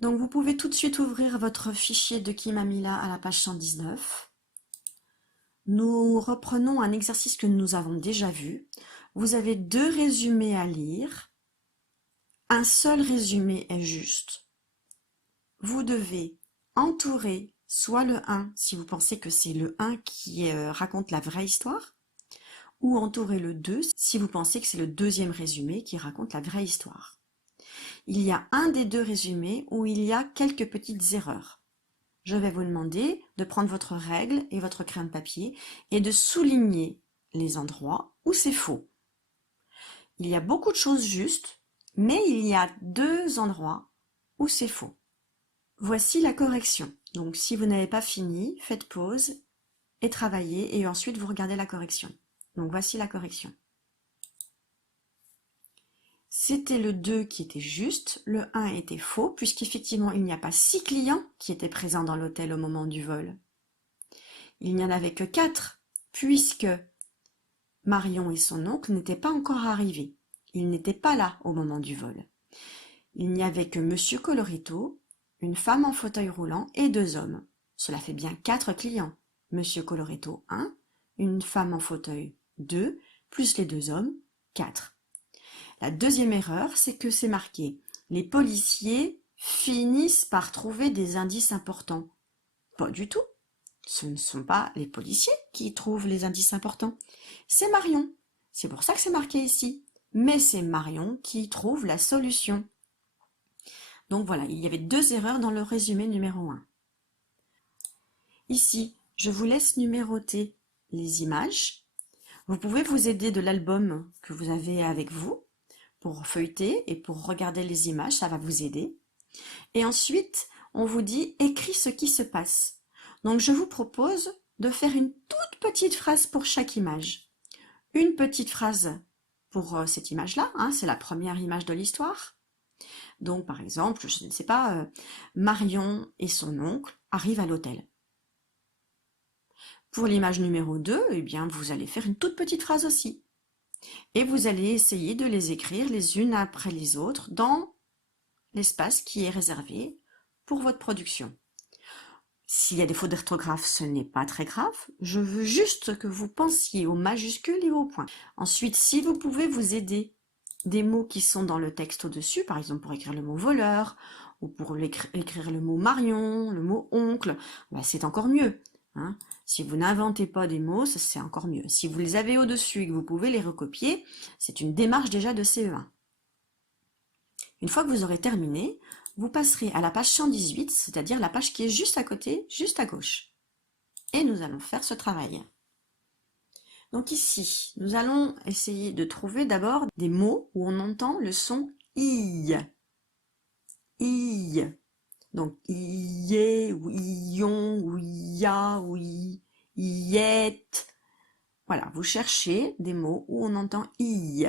Donc vous pouvez tout de suite ouvrir votre fichier de Kimamila à la page 119. Nous reprenons un exercice que nous avons déjà vu. Vous avez deux résumés à lire. Un seul résumé est juste. Vous devez entourer soit le 1 si vous pensez que c'est le 1 qui raconte la vraie histoire, ou entourer le 2 si vous pensez que c'est le deuxième résumé qui raconte la vraie histoire. Il y a un des deux résumés où il y a quelques petites erreurs. Je vais vous demander de prendre votre règle et votre crayon de papier et de souligner les endroits où c'est faux. Il y a beaucoup de choses justes, mais il y a deux endroits où c'est faux. Voici la correction. Donc si vous n'avez pas fini, faites pause et travaillez et ensuite vous regardez la correction. Donc voici la correction. C'était le 2 qui était juste, le 1 était faux, puisqu'effectivement il n'y a pas 6 clients qui étaient présents dans l'hôtel au moment du vol. Il n'y en avait que 4, puisque Marion et son oncle n'étaient pas encore arrivés. Ils n'étaient pas là au moment du vol. Il n'y avait que Monsieur Colorito, une femme en fauteuil roulant et deux hommes. Cela fait bien 4 clients. Monsieur Colorito 1, une femme en fauteuil 2, plus les deux hommes 4. La deuxième erreur, c'est que c'est marqué « Les policiers finissent par trouver des indices importants ». Pas du tout. Ce ne sont pas les policiers qui trouvent les indices importants. C'est Marion. C'est pour ça que c'est marqué ici. Mais c'est Marion qui trouve la solution. Donc voilà, il y avait deux erreurs dans le résumé numéro 1. Ici, je vous laisse numéroter les images. Vous pouvez vous aider de l'album que vous avez avec vous pour feuilleter et pour regarder les images, ça va vous aider. Et ensuite, on vous dit « écris ce qui se passe ». Donc je vous propose de faire une toute petite phrase pour chaque image. Une petite phrase pour cette image-là, hein, c'est la première image de l'histoire. Donc par exemple, je ne sais pas, Marion et son oncle arrivent à l'hôtel. Pour l'image numéro 2, eh bien, vous allez faire une toute petite phrase aussi. Et vous allez essayer de les écrire les unes après les autres dans l'espace qui est réservé pour votre production. S'il y a des fautes d'orthographe, ce n'est pas très grave. Je veux juste que vous pensiez aux majuscules et aux points. Ensuite, si vous pouvez vous aider des mots qui sont dans le texte au-dessus, par exemple pour écrire le mot voleur, ou pour écrire le mot Marion, le mot oncle, bah c'est encore mieux. Hein. Si vous n'inventez pas des mots, c'est encore mieux. Si vous les avez au-dessus et que vous pouvez les recopier, c'est une démarche déjà de CE1. Une fois que vous aurez terminé, vous passerez à la page 118, c'est-à-dire la page qui est juste à côté, juste à gauche. Et nous allons faire ce travail. Donc ici, nous allons essayer de trouver d'abord des mots où on entend le son I. I. Donc ié, ou ion, ou ia, ou iette. Voilà, vous cherchez des mots où on entend I.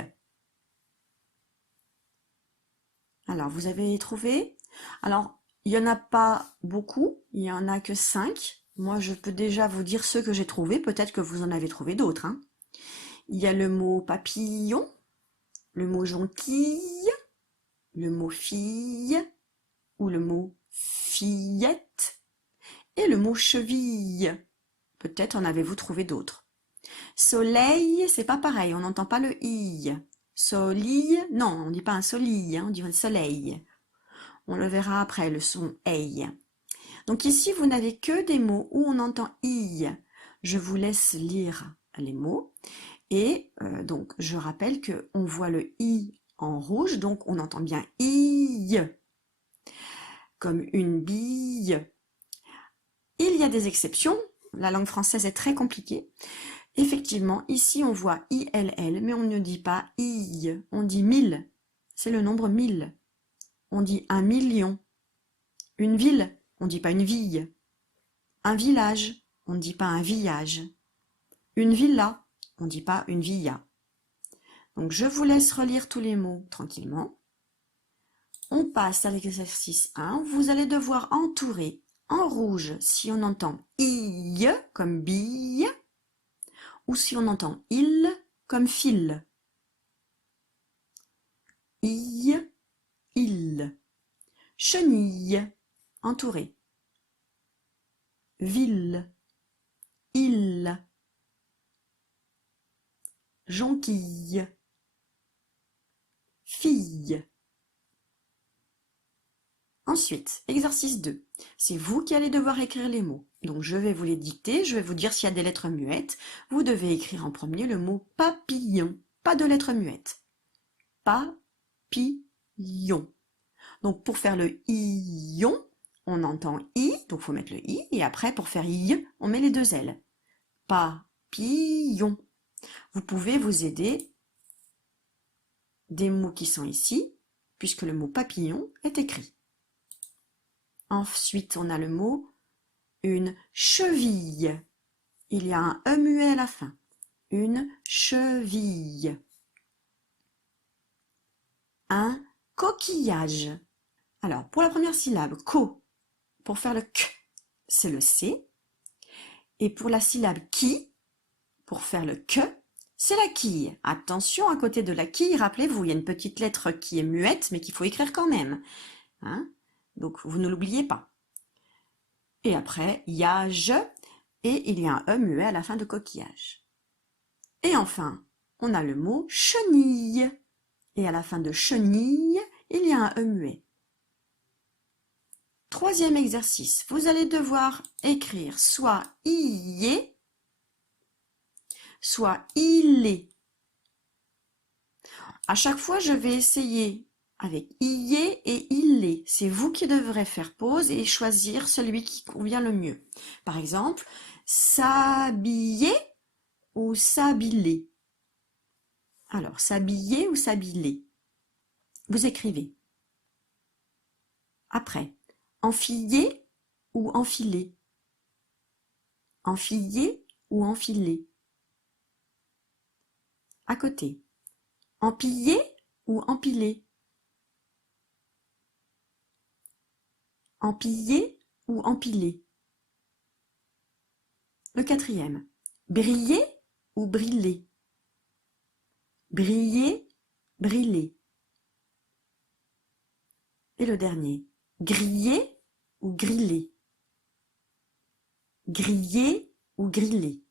Alors, vous avez trouvé? Alors, il n'y en a pas beaucoup, il n'y en a que 5. Moi, je peux déjà vous dire ceux que j'ai trouvés, peut-être que vous en avez trouvé d'autres. Hein. Il y a le mot papillon, le mot jonquille, le mot fille, ou le mot fillette, et le mot cheville. Peut-être en avez-vous trouvé d'autres. Soleil, c'est pas pareil, on n'entend pas le i. Solille, non, on ne dit pas un solille, hein, on dit un soleil. On le verra après, le son ei. Donc ici, vous n'avez que des mots où on entend i. Je vous laisse lire les mots. Et donc, je rappelle qu'on voit le i en rouge, donc on entend bien i, comme une bille. Il y a des exceptions, la langue française est très compliquée. Effectivement, ici on voit ILL, mais on ne dit pas I, on dit 1000, c'est le nombre 1000. On dit 1 million. Une ville, on ne dit pas une ville. Un village, on ne dit pas un village. Une villa, on ne dit pas une villa. Donc je vous laisse relire tous les mots tranquillement. On passe à l'exercice 1. Vous allez devoir entourer en rouge si on entend I comme bille, ou si on entend il comme fil. I, il. chenille, entouré. Ville, île, jonquille, fille. Ensuite, exercice 2. C'est vous qui allez devoir écrire les mots. Donc je vais vous les dicter, je vais vous dire s'il y a des lettres muettes. Vous devez écrire en premier le mot papillon, pas de lettres muettes. Papillon. Donc pour faire le ion, on entend i, donc il faut mettre le i, et après pour faire i, on met les deux L. Papillon. Vous pouvez vous aider des mots qui sont ici, puisque le mot papillon est écrit. Ensuite, on a le mot une cheville. Il y a un E muet à la fin. Une cheville. Un coquillage. Alors, pour la première syllabe, co, pour faire le k, c'est le C. Et pour la syllabe qui, pour faire le que, c'est la quille. Attention, à côté de la quille, rappelez-vous, il y a une petite lettre qui est muette, mais qu'il faut écrire quand même. Hein? Donc, vous ne l'oubliez pas. Et après, il y a je, et il y a un E muet à la fin de coquillage. Et enfin, on a le mot chenille. Et à la fin de chenille, il y a un E muet. Troisième exercice, vous allez devoir écrire soit y est, soit il est. À chaque fois, je vais essayer avec y est et il est. C'est vous qui devrez faire pause et choisir celui qui convient le mieux. Par exemple, s'habiller ou s'habiller. Alors, s'habiller ou s'habiller. Vous écrivez. Après, enfiler ou enfiler. Enfiler ou enfiler. À côté. Empiller ou empiler. Empiller ou empiler. Le quatrième. Briller ou briller. Briller, briller. Et le dernier. Griller ou griller. Griller ou griller.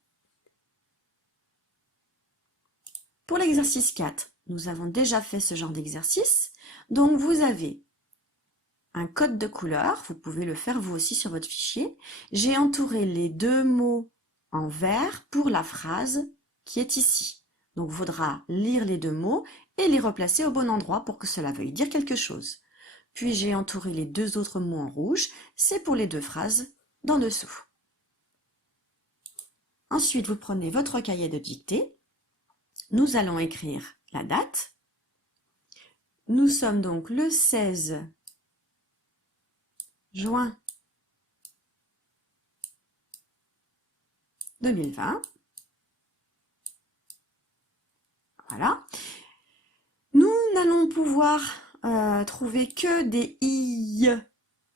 Pour l'exercice 4, nous avons déjà fait ce genre d'exercice. Donc vous avez un code de couleur, vous pouvez le faire vous aussi sur votre fichier. J'ai entouré les deux mots en vert pour la phrase qui est ici. Donc il faudra lire les deux mots et les replacer au bon endroit pour que cela veuille dire quelque chose. Puis j'ai entouré les deux autres mots en rouge, c'est pour les deux phrases d'en dessous. Ensuite, vous prenez votre cahier de dictée. Nous allons écrire la date. Nous sommes donc le 16 juin 2020. Voilà. Nous n'allons pouvoir trouver que des i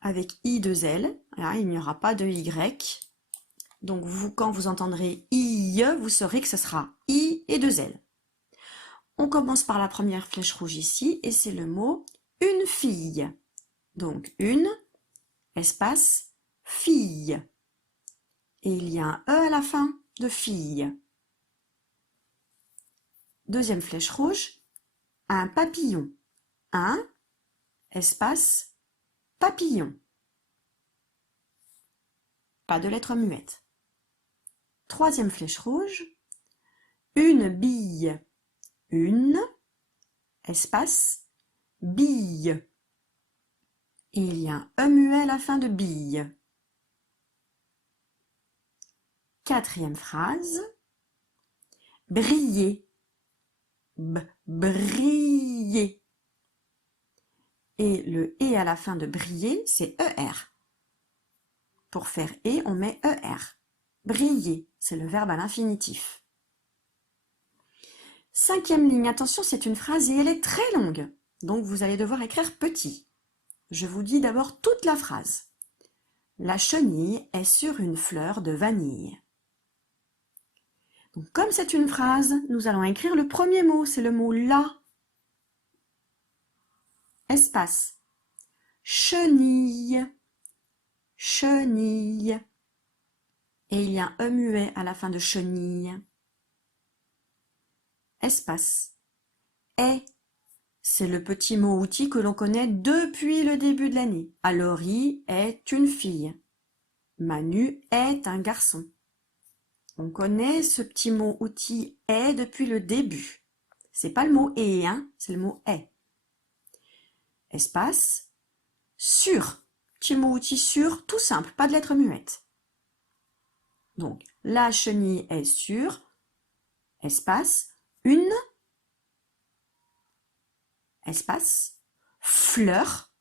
avec i deux L. Là, il n'y aura pas de y. Donc vous, quand vous entendrez i, vous saurez que ce sera i et deux L. On commence par la première flèche rouge ici et c'est le mot une fille. Donc une, espace, fille. Et il y a un E à la fin de fille. Deuxième flèche rouge, un papillon. Un, espace, papillon. Pas de lettre muette. Troisième flèche rouge, une bille. Une, espace, bille. Et il y a un E muet à la fin de bille. Quatrième phrase, briller. Briller. Et le et à la fin de briller, c'est ER. Pour faire et, on met ER. Briller, c'est le verbe à l'infinitif. Cinquième ligne, attention, c'est une phrase et elle est très longue. Donc vous allez devoir écrire petit. Je vous dis d'abord toute la phrase. La chenille est sur une fleur de vanille. Donc comme c'est une phrase, nous allons écrire le premier mot, c'est le mot la. Espace. chenille, chenille. Et il y a un E muet à la fin de chenille. Espace. Est, c'est le petit mot outil que l'on connaît depuis le début de l'année. Laurie est une fille. Manu est un garçon. On connaît ce petit mot outil est depuis le début. C'est pas le mot est, hein, c'est le mot est. Espace. Sur. Petit mot outil sur, tout simple, pas de lettres muettes. Donc, la chenille est sur, espace, une, espace, fleur,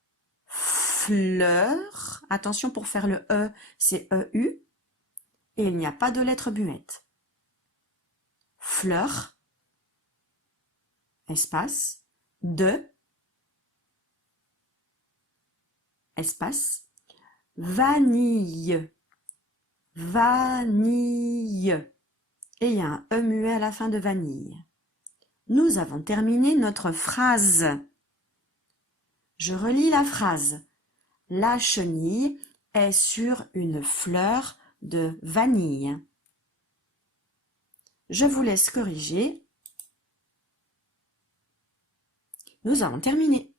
fleur, attention pour faire le E, c'est EU, et il n'y a pas de lettres muettes. Fleur, espace, de, espace, vanille, vanille. Et il y a un E muet à la fin de vanille. Nous avons terminé notre phrase. Je relis la phrase. La chenille est sur une fleur de vanille. Je vous laisse corriger. Nous avons terminé.